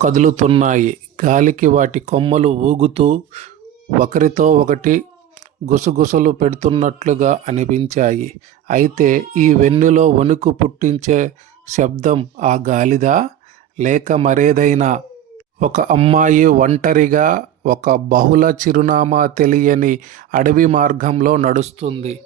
కదులుతున్నాయి. గాలికి వాటి కొమ్మలు ఊగుతూ ఒకరితో ఒకటి గుసగుసలు పెడుతున్నట్లుగా అనిపించాయి. అయితే ఈ వెన్నులో వణుకు పుట్టించే శబ్దం ఆ గాలిదా? లేక మరేదైనా? ఒక అమ్మాయి ఒంటరిగా ఒక బహుళ చిరునామా తెలియని అడవి మార్గంలో నడుస్తుంది.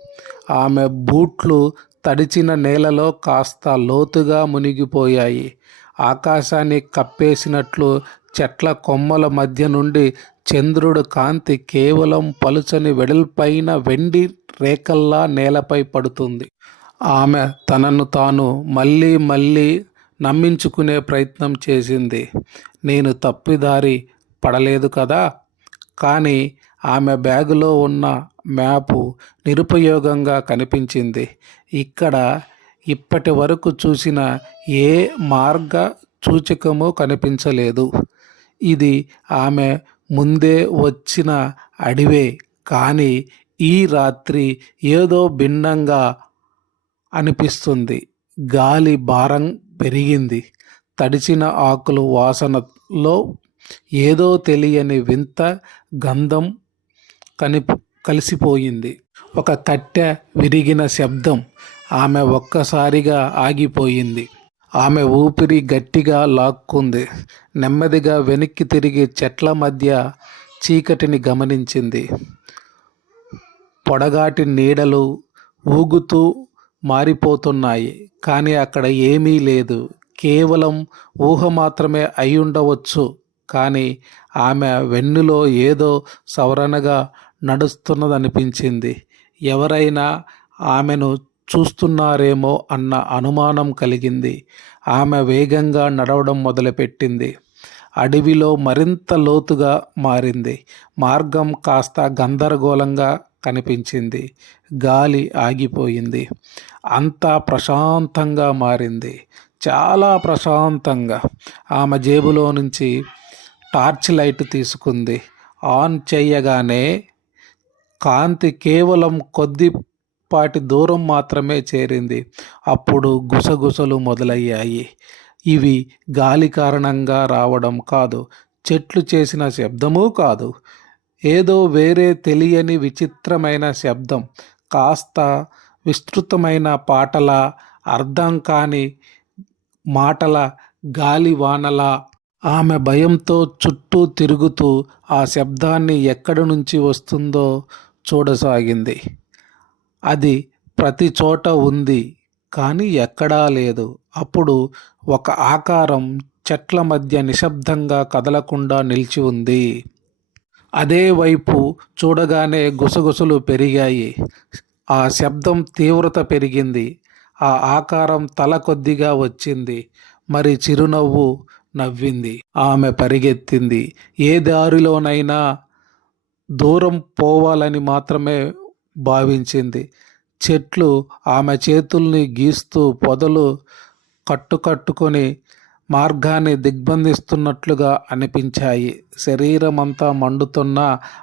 ఆమె బూట్లు తడిచిన నేలలో కాస్త లోతుగా మునిగిపోయాయి. ఆకాశాన్ని కప్పేసినట్లు చెట్ల కొమ్మల మధ్య నుండి చంద్రుడు కాంతి కేవలం పలుచని వెడల్పైన వెండి రేఖల్లా నేలపై పడుతుంది. ఆమె తనను తాను మళ్ళీ మళ్ళీ నమ్మించుకునే ప్రయత్నం చేసింది. నేను తప్పిదారి పడలేదు కదా? కానీ ఆమె బ్యాగులో ఉన్న మ్యాపు నిరుపయోగంగా కనిపించింది. ఇక్కడ ఇప్పటి వరకు చూసిన ఏ మార్గ సూచకము కనిపించలేదు. ఇది ఆమె ముందే వచ్చిన అడివే కానీ ఈ రాత్రి ఏదో భిన్నంగా అనిపిస్తుంది. గాలి భారం పెరిగింది. తడిచిన ఆకులు వాసనలో ఏదో తెలియని వింత గంధం కని కలిసిపోయింది. ఒక కట్టె విరిగిన శబ్దం ఆమె ఒక్కసారిగా ఆగిపోయింది. ఆమె ఊపిరి గట్టిగా లాక్కుంది. నెమ్మదిగా వెనక్కి తిరిగి చెట్ల మధ్య చీకటిని గమనించింది. పొడగాటి నీడలు ఊగుతూ మారిపోతున్నాయి కానీ అక్కడ ఏమీ లేదు. కేవలం ఊహ మాత్రమే అయి ఉండవచ్చు కానీ ఆమె వెన్నులో ఏదో సవరణగా నడుస్తున్నదనిపించింది. ఎవరైనా ఆమెను చూస్తున్నారేమో అన్న అనుమానం కలిగింది. ఆమె వేగంగా నడవడం మొదలుపెట్టింది. అడవిలో మరింత లోతుగా మారింది. మార్గం కాస్త గందరగోళంగా కనిపించింది. గాలి ఆగిపోయింది. అంతా ప్రశాంతంగా మారింది. చాలా ప్రశాంతంగా. ఆమె జేబులో నుంచి టార్చ్ లైట్ తీసుకుంది. ఆన్ చేయగానే కాంతి కేవలం కొద్ది కొద్దిపాటి దూరం మాత్రమే చేరింది. అప్పుడు గుసగుసలు మొదలయ్యాయి. ఇవి గాలి కారణంగా రావడం కాదు చెట్లు చేసిన శబ్దమూ కాదు. ఏదో వేరే తెలియని విచిత్రమైన శబ్దం కాస్త విస్తృతమైన పాటల అర్థం కాని మాటల గాలి వానలా ఆమె భయంతో చుట్టూ తిరుగుతూ ఆ శబ్దాన్ని ఎక్కడి నుంచి వస్తుందో చూడసాగింది. అది ప్రతి చోట ఉంది కానీ ఎక్కడా లేదు. అప్పుడు ఒక ఆకారం చెట్ల మధ్య నిశ్శబ్దంగా కదలకుండా నిలిచి ఉంది. అదే వైపు చూడగానే గుసగుసలు పెరిగాయి. ఆ శబ్దం తీవ్రత పెరిగింది. ఆ ఆకారం తల కొద్దిగా వచ్చింది. మరి చిరునవ్వు నవ్వింది. ఆమె పరిగెత్తింది. ఏ దారిలోనైనా దూరం పోవాలని మాత్రమే భావించింది. చెట్లు ఆమె చేతుల్ని గీస్తూ పొదలు కట్టుకట్టుకొని మార్గాన్ని దిగ్బంధిస్తున్నట్లుగా అనిపించాయి. శరీరం అంతా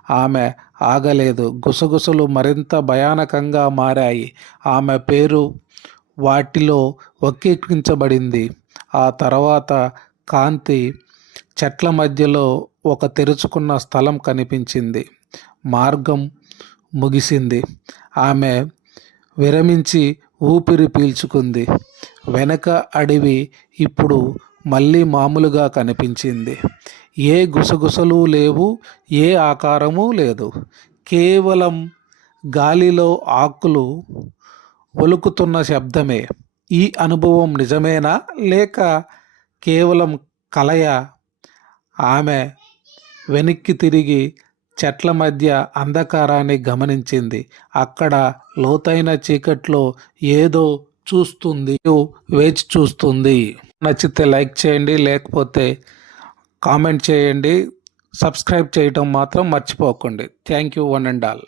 ఆమె ఆగలేదు. గుసగుసలు మరింత భయానకంగా మారాయి. ఆమె పేరు వాటిలో వక్రీకరించబడింది. ఆ తర్వాత కాంతి చెట్ల మధ్యలో ఒక తెరుచుకున్న స్థలం కనిపించింది. మార్గం ముగిసింది. ఆమె విరమించి ఊపిరి పీల్చుకుంది. వెనక అడవి ఇప్పుడు మళ్ళీ మామూలుగా కనిపించింది. ఏ గుసగుసలు లేవు ఏ ఆకారము లేదు. కేవలం గాలిలో ఆకులు ఒలుకుతున్న శబ్దమే. ఈ అనుభవం నిజమేనా లేక కేవలం కలయ? ఆమె వెనక్కి తిరిగి చెట్ల మధ్య అంధకారాన్ని గమనించింది. అక్కడ లోతైన చీకట్లో ఏదో చూస్తుంది వేచి చూస్తుంది. నచ్చితే లైక్ చేయండి లేకపోతే కామెంట్ చేయండి. సబ్స్క్రైబ్ చేయటం మాత్రం మర్చిపోకండి. Thank you one and all.